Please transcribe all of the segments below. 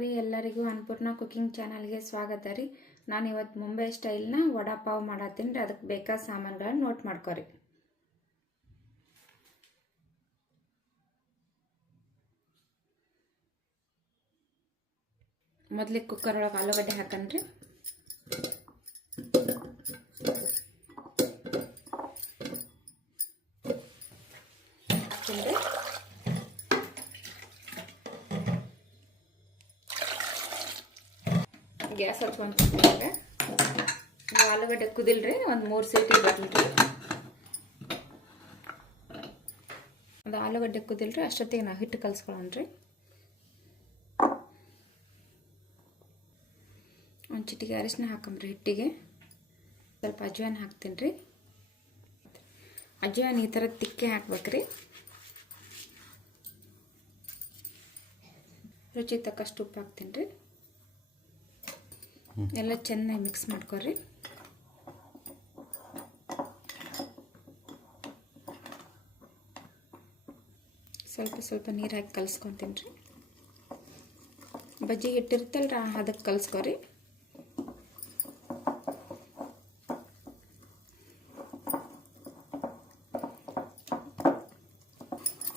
ರೀ ಎಲ್ಲರಿಗೂ ಅನ್ನಪೂರ್ಣ ಕುಕಿಂಗ್ ಚಾನಲ್ಗೆ ಸ್ವಾಗತ ರೀ. ನಾನು ಇವತ್ತು ಮುಂಬೈ ಸ್ಟೈಲ್ನ ವಡಾ ಪಾವ್ ಮಾಡತ್ತೀನಿ ರೀ. ಅದಕ್ಕೆ ಬೇಕಾದ ಸಾಮಾನುಗಳನ್ನ ನೋಟ್ ಮಾಡ್ಕೊರಿ. ಮೊದಲಿಗೆ ಕುಕ್ಕರ್ ಒಳಗೆ ಆಲೂಗಡ್ಡೆ ಹಾಕನ್ರಿ ಹಾಕ್ತೀನಿ ಗ್ಯಾಸ್ ಹಚ್ಕೊಂತಿದ್ದೆ ನಾವು ಆಲೂಗಡ್ಡೆ ಕುದಿಲ್ರಿ, ಒಂದು ಮೂರು ಸೀಟಿ ಬರಲ್ರಿ ಅದು ಆಲೂಗಡ್ಡೆ ಕುದಿಲ್ರಿ, ಅಷ್ಟೊತ್ತಿಗೆ ನಾವು ಹಿಟ್ಟು ಕಲ್ಸ್ಕೊಳ್ಳೋಣ್ರಿ ಒಂದು ಚಿಟಿಗೆ ಅರಿಶಿನ ಹಾಕಂಬ್ರಿ ಹಿಟ್ಟಿಗೆ. ಸ್ವಲ್ಪ ಅಜ್ವಾನ ಹಾಕ್ತೀನಿ ರೀ ಅಜ್ವಾನ ಈ ಥರ ತಿಕ್ಕೆ ಹಾಕ್ಬೇಕ್ರಿ. ರುಚಿ ತಕ್ಕಷ್ಟು ಉಪ್ಪು ಹಾಕ್ತೀನಿ ರೀ ಎಲ್ಲ ಚೆನ್ನಾಗಿ ಮಿಕ್ಸ್ ಮಾಡ್ಕೊರಿ ಸ್ವಲ್ಪ ಸ್ವಲ್ಪ ನೀರು ಹಾಕಿ ಕಲ್ಸ್ಕೊತೀನಿ ರೀ. ಬಜ್ಜಿ ಹಿಟ್ಟಿರ್ತಲ್ರ ಅದಕ್ಕೆ ಕಲ್ಸ್ಕೊರಿ.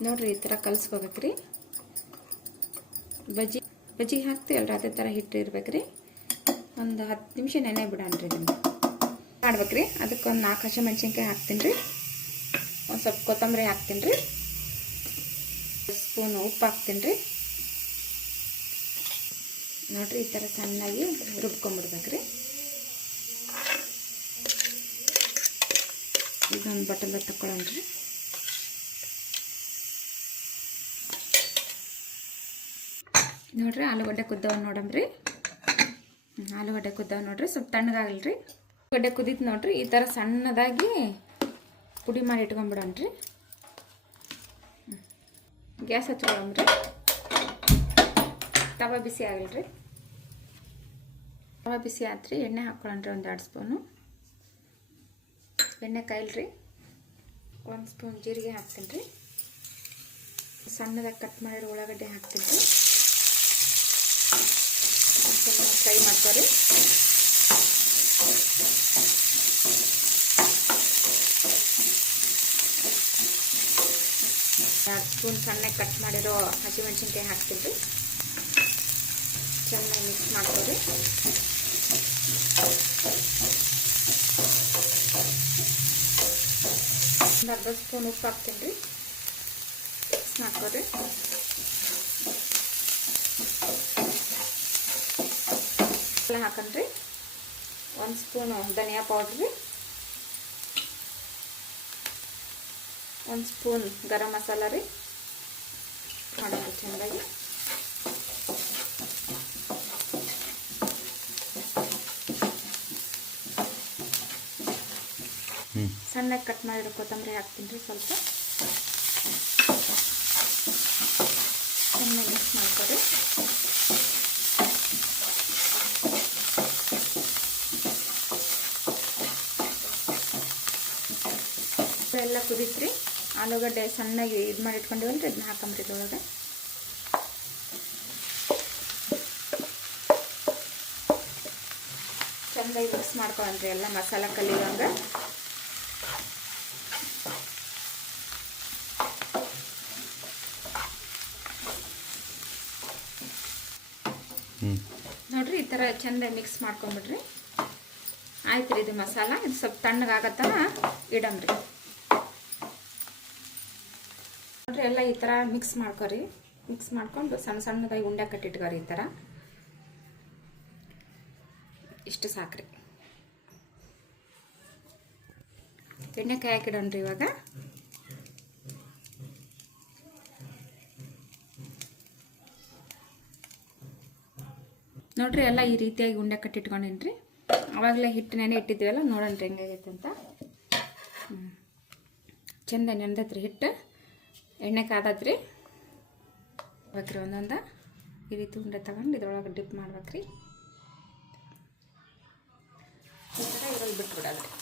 ನೋಡ್ರಿ ಈ ಥರ ಕಲ್ಸ್ಕೋಬೇಕ್ರಿ. ಬಜ್ಜಿ, ಬಜ್ಜಿಗೆ ಹಾಕ್ತೀವಲ್ರಿ ಅದೇ ಥರ ಹಿಟ್ಟು ಇರ್ಬೇಕ್ರಿ ಒಂದು ಹತ್ತು ನಿಮಿಷ ನೆನೆ ಬಿಡೋಣ್ರಿ ಇದನ್ನು ಮಾಡ್ಬೇಕ್ರಿ. ಅದಕ್ಕೆ ಒಂದು ನಾಲ್ಕು ಹಸಿಮೆಣ್ಸಿನ್ಕಾಯಿ ಹಾಕ್ತೀನಿ ರೀ. ಒಂದು ಸ್ವಲ್ಪ ಕೊತ್ತಂಬರಿ ಹಾಕ್ತೀನಿ ರೀ. ಸ್ಪೂನ್ ಉಪ್ಪು ಹಾಕ್ತೀನಿ ರೀ. ನೋಡಿರಿ, ಈ ಥರ ಸಣ್ಣಾಗಿ ರುಬ್ಕೊಂಬಿಡ್ಬೇಕ್ರಿ ಇದೊಂದು ಬಟಲ್ ತಗೊಳ್ಳೋಣ್ರಿ ನೋಡ್ರಿ, ಆಲೂಗಡ್ಡೆ ಕುದ್ದವ ನೋಡಮ್ರಿ ಆಲೂಗಡ್ಡೆ ಕುದ್ದಾವ ನೋಡ್ರಿ, ಸ್ವಲ್ಪ ತಣ್ಣಗಾಗಲ್ರಿ. ಆಲೂಗಡ್ಡೆ ಕುದೀತು ನೋಡ್ರಿ, ಈ ಥರ ಸಣ್ಣದಾಗಿ ಪುಡಿ ಮಾಡಿ ಇಟ್ಕೊಂಡ್ಬಿಡೋಣ್ರಿ ಗ್ಯಾಸ್ ಹಚ್ಕೊಳಮ್ರಿ ತವ ಬಿಸಿ ಆಗಲ್ರಿ. ತವ ಬಿಸಿ ಆದ್ರಿ ಎಣ್ಣೆ ಹಾಕ್ಕೊಳ್ಳೋಣ್ರಿ ಒಂದು ಎರಡು ಸ್ಪೂನು. ಎಣ್ಣೆ ಕಾಯಿಲ್ರಿ. ಒಂದು ಸ್ಪೂನ್ ಜೀರಿಗೆ ಹಾಕ್ತೀನಿ ರೀ ಸಣ್ಣದಾಗಿ ಕಟ್ ಮಾಡಿರೋ ಉಳ್ಳಾಗಡ್ಡೆ ಹಾಕ್ತೀನಿ ರೀ ಸ್ವಲ್ಪ ಫ್ರೈ ಮಾಡ್ತಾರೆ. ಎರಡು ಸ್ಪೂನ್ ಸಣ್ಣಗೆ ಕಟ್ ಮಾಡಿರೋ ಹಸಿಮೆಣ್ಸಿನ್ಕಾಯಿ ಹಾಕ್ತಿದ್ದು ಚೆನ್ನಾಗಿ ಮಿಕ್ಸ್ ಮಾಡ್ಕೊರಿ ಒಂದು ಅರ್ಧ ಸ್ಪೂನ್ ಉಪ್ಪು ಹಾಕ್ತೀನಿ ರೀ. ಮಿಕ್ಸ್ ಮಾಡ್ಕೊರಿ ಎಲ್ಲ ಹಾಕನ್ರಿ ಒಂದು ಸ್ಪೂನು ಧನಿಯಾ ಪೌಡ್ರ್ ರೀ ಒಂದು ಸ್ಪೂನ್ ಗರಂ ಮಸಾಲ ರೀ ಮಾಡೋದು ಚೆಂದಾಗಿ ಸಣ್ಣಗೆ ಕಟ್ ಮಾಡಿರೋ ಕೊತ್ತಂಬರಿ ಹಾಕ್ತೀನಿ ರೀ ಸ್ವಲ್ಪ ಚೆನ್ನಾಗಿ ಮಿಕ್ಸ್ ಮಾಡ್ಕೊರಿ ಎಲ್ಲ ಕುದೀತ್ರಿ. ಆಲೂಗಡ್ಡೆ ಸಣ್ಣಗೆ ಇದು ಮಾಡಿ ಇಟ್ಕೊಂಡಿವಲ್ರಿ ಇದನ್ನ ಹಾಕೊಂಬ್ರಿ ಇದ್ರೊಳಗೆ. ಚೆಂದಾಗಿ ಮಿಕ್ಸ್ ಮಾಡ್ಕೊಳ್ರಿ ಎಲ್ಲ ಮಸಾಲ ಕಲಿಯೋಂಗೆ ನೋಡ್ರಿ ಈ ಥರ ಚೆಂದ ಮಿಕ್ಸ್ ಮಾಡ್ಕೊಂಬಿಡ್ರಿ ಆಯ್ತು ರೀ ಇದು ಮಸಾಲ ಇದು ಸ್ವಲ್ಪ ತಣ್ಣಗಾಗತ್ತನ ಇಡಮ್ರಿ ನೋಡ್ರಿ ಎಲ್ಲ ಈ ಥರ ಮಿಕ್ಸ್ ಮಾಡ್ಕೊರಿ. ಮಿಕ್ಸ್ ಮಾಡ್ಕೊಂಡು ಸಣ್ಣ ಸಣ್ಣದಾಗಿ ಉಂಡೆ ಕಟ್ಟಿಟ್ಕೊರಿ ಈ ಥರ. ಇಷ್ಟು ಸಾಕ್ರಿ. ಎಣ್ಣೆಕಾಯಿ ಹಾಕಿಡೋಣ್ರಿ ಇವಾಗ. ನೋಡ್ರಿ ಎಲ್ಲ ಈ ರೀತಿಯಾಗಿ ಉಂಡೆ ಕಟ್ಟಿಟ್ಕೊಂಡೇನ್ರಿ. ಅವಾಗಲೇ ಹಿಟ್ಟು ನೆನೆ ಇಟ್ಟಿದ್ದೀವಲ್ಲ ನೋಡೋಣ ಹೆಂಗಾಗೈತೆ ಅಂತ. ಚೆಂದ ನೆನೆದ್ರಿ ಹಿಟ್ಟು. ಎಣ್ಣೆ ಕಾದಾದ್ರಿ. ಬೇಕ್ರಿ ಒಂದೊಂದು. ಈ ರೀತಿ ಉಂಡೆ ತಗೊಂಡು ಇದ್ರೊಳಗೆ ಡಿಪ್ ಮಾಡ್ಬೇಕ್ರಿ. ಥರ ಇದ್ರಲ್ಲಿ ಬಿಟ್ಬಿಡೋದ್ರಿ.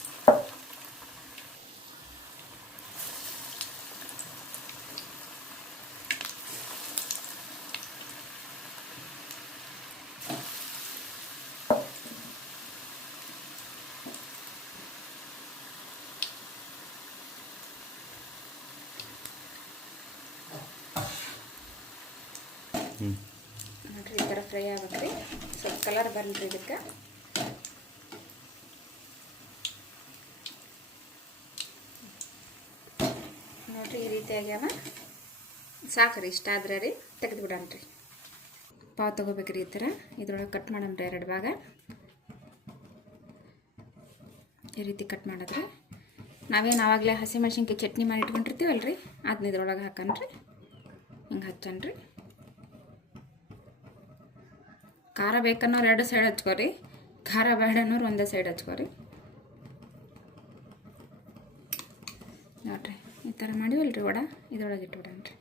ನೋಡ್ರಿ ಈ ಥರ ಫ್ರೈ ಆಗುತ್ತೆ. ಸ್ವಲ್ಪ ಕಲರ್ ಬರಲ್ರಿ ಇದಕ್ಕೆ. ನೋಡ್ರಿ ಈ ರೀತಿ ಆಗ್ಯಾವ ಸಾಕ್ರಿ, ಇಷ್ಟ ಆದ್ರೆ ರೀ ತೆಗೆದು ಬಿಡಣ್ರಿ ಪಾವ್ ತೊಗೋಬೇಕ್ರಿ ಈ ಥರ ಇದ್ರೊಳಗೆ ಕಟ್ ಮಾಡಮ್ರಿ ಎರಡು ಭಾಗ. ಈ ರೀತಿ ಕಟ್ ಮಾಡಿದ್ರೆ ನಾವೇನು ಆವಾಗಲೇ ಹಸಿಮೆಣ್ಸಿನ್ಕಾಯಿ ಚಟ್ನಿ ಮಾಡಿ ಇಟ್ಕೊಂಡಿರ್ತೀವಲ್ರಿ? ಅದನ್ನ ಇದ್ರೊಳಗೆ ಹಾಕನ್ರಿ. ಹಿಂಗೆ ಹಚ್ಚನ್ರಿ. ಖಾರ ಬೇಕನ್ನೋರು ಎರಡು ಸೈಡ್ ಹಚ್ಕೋರಿ. ಖಾರ ಬೇಡ ಅನ್ನೋರು ಒಂದೇ ಸೈಡ್ ಹಚ್ಕೋರಿ. ನೋಡ್ರಿ, ಈ ಥರ ಮಾಡಿವಲ್ರಿ ವಡ? ಇದ್ರೊಳಗೆ ಇಟ್ಬಿಡನ್ರಿ.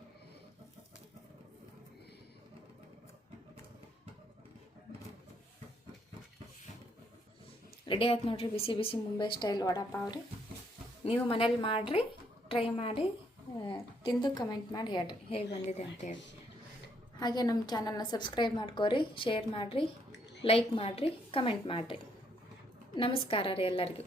ರೆಡಿ ಆಯ್ತು ನೋಡ್ರಿ, ಬಿಸಿ ಬಿಸಿ ಮುಂಬೈ ಸ್ಟೈಲ್ ವಡಾಪಾವ್ ರೀ ನೀವು ಮನೇಲಿ ಮಾಡಿರಿ ಟ್ರೈ ಮಾಡಿ ತಿಂದು ಕಮೆಂಟ್ ಮಾಡಿ ಹೇಳ್ರಿ, ಹೇಗೆ ಬಂದಿದೆ ಅಂತೇಳಿ. ಹಾಗೆ ನಮ್ಮ ಚಾನಲ್ನ ಸಬ್ಸ್ಕ್ರೈಬ್ ಮಾಡ್ಕೋರಿ ಶೇರ್ ಮಾಡಿರಿ ಲೈಕ್ ಮಾಡಿರಿ ಕಮೆಂಟ್ ಮಾಡಿರಿ. ನಮಸ್ಕಾರ ರೀ ಎಲ್ಲರಿಗೂ.